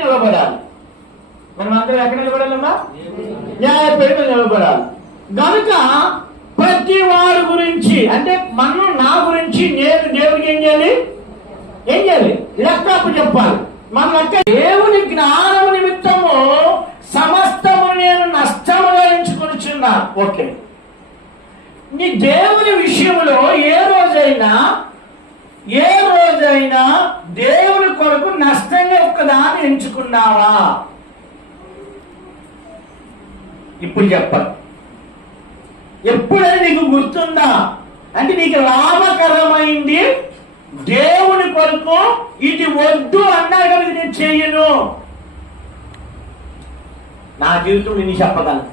నిలబడాలి. మనం అందరం ఎక్కడ నిలబడాలమ్మా? న్యాయపీఠం మీద నిలబడాలి. కనుక ప్రతి వారి గురించి, అంటే మనం నా గురించి నేను దేవుడికి ఏం చేయాలి? లెక్కపు చెప్పాలి. మన లెక్క దేవుని జ్ఞానము నిమిత్తము సమస్తము నేను నష్టముగా ఎంచుకొనిచున్నా. ఓకే, నీ దేవుని విషయంలో ఏ రోజైనా దేవుని కొరకు నష్టంగా ఒక్కదాన్ని ఎంచుకున్నావా? ఇప్పుడు చెప్పాలి. ఎప్పుడైనా నీకు గుర్తుందా? అంటే నీకు లాభకరమైంది దేవుని కొరకు ఇది వద్దు అన్నా కనుక నేను చెయ్యను. నా జీవితం నేను చెప్పగలను.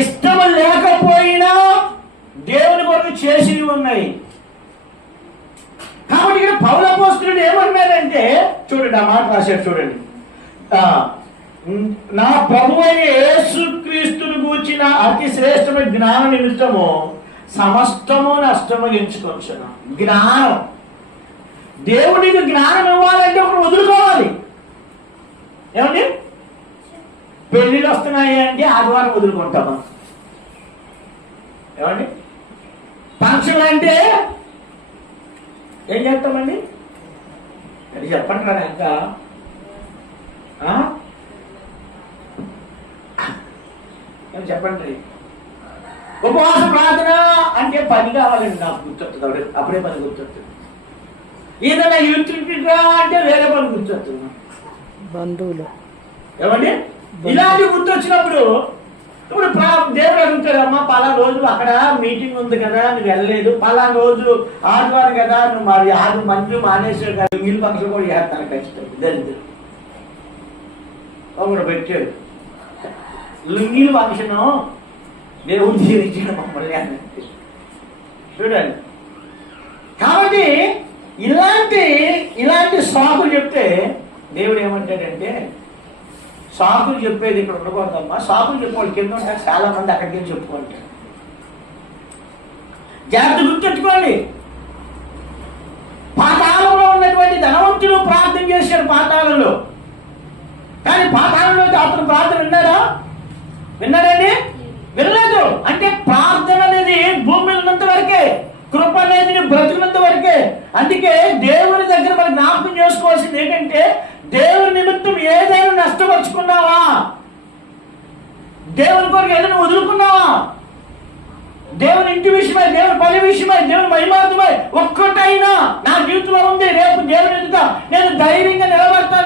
ఇష్టం లేకపోయినా దేవుని కొరకు చేసినవి ఉన్నాయి. కాబట్టి ఇక్కడ పౌలు అపోస్తలుడు ఏమన్నాడంటే, చూడండి ఆ మాట రాశాడు. చూడండి, నా ప్రభువైన యేసుక్రీస్తుని గూర్చిన అతి శ్రేష్టమైన జ్ఞాన నిమిత్తము సమస్తము నష్టము ఎంచుకొంచును. జ్ఞానం, దేవుడికి జ్ఞానం ఇవ్వాలంటే ఒకటి వదులుకోవాలి. ఏమండి, పెళ్లిళ్ళు వస్తున్నాయి అంటే ఆదివారం వదులుకుంటామా? ఏమండి, ఫంక్షన్లు అంటే ఏం చేస్తామండి? అది చెప్పండి రా. ఇంకా చెప్పండి. ఉపవాస ప్రార్థన అంటే పని కావాలండి, నాకు గుర్తొస్తుంది. అప్పుడే పని గుర్తొస్తుంది. ఏదైనా యూట్యూబ్గా అంటే వేరే పని గుర్తొస్తుంది. బంధువులు ఏమండి, ఇలాంటి గుర్తొచ్చినప్పుడు ఇప్పుడు దేవుడు అడుగుతాడు, అమ్మా పలానా రోజు అక్కడ మీటింగ్ ఉంది కదా నువ్వు వెళ్ళలేదు, పలానా రోజు ఆదివారం కదా నువ్వు మరి 6 మంది మానేసాడు కదా, లుంగీలు ఫంక్షన్ కూడా చేస్తాను ఖచ్చితంగా. దరిద్రం ఒకడు పెట్టాడు లుంగీలు ఫంక్షన్, దేవుడు జీవించిన మమ్మల్ని అని. చూడండి, కాబట్టి ఇలాంటి సాకులు చెప్తే దేవుడు ఏమంటాడంటే, సాకులు చెప్పేది ఇక్కడ ఉండకూడదమ్మా. సాకులు చెప్పేవాళ్ళు కింద ఉంటారు, చాలా మంది అక్కడికి వెళ్ళి చెప్పుకుంటారు. జాగ్రత్త గుర్తుంచుకోండి. పాతాళంలో ఉన్నటువంటి ధనవంతులు ప్రార్థన చేశారు పాతాళంలో, కానీ పాతాళంలో అతను ప్రార్థన విన్నాడండి? వినలేదు. అంటే ప్రార్థన అనేది భూమి మీద ఉన్నంత వరకే, కృప అనేది బ్రతుకున్నంత వరకే. అందుకే దేవుని దగ్గర మనం జ్ఞాపకం చేసుకోవాల్సింది ఏంటంటే, దేవుని నిమిత్తం ఏదైనా నష్టపరుచుకున్నావా? దేవుని కొరకు ఏదైనా వదులుకున్నావా? దేవుని ఇంటి విషయమై, దేవుని పని విషయమై, దేవుని మహిమార్థమై ఒక్కటైనా నా జీవితంలో ఉంది, రేపు దేవుని ఎదుట నేను ధైర్యంగా నిలబడతాను.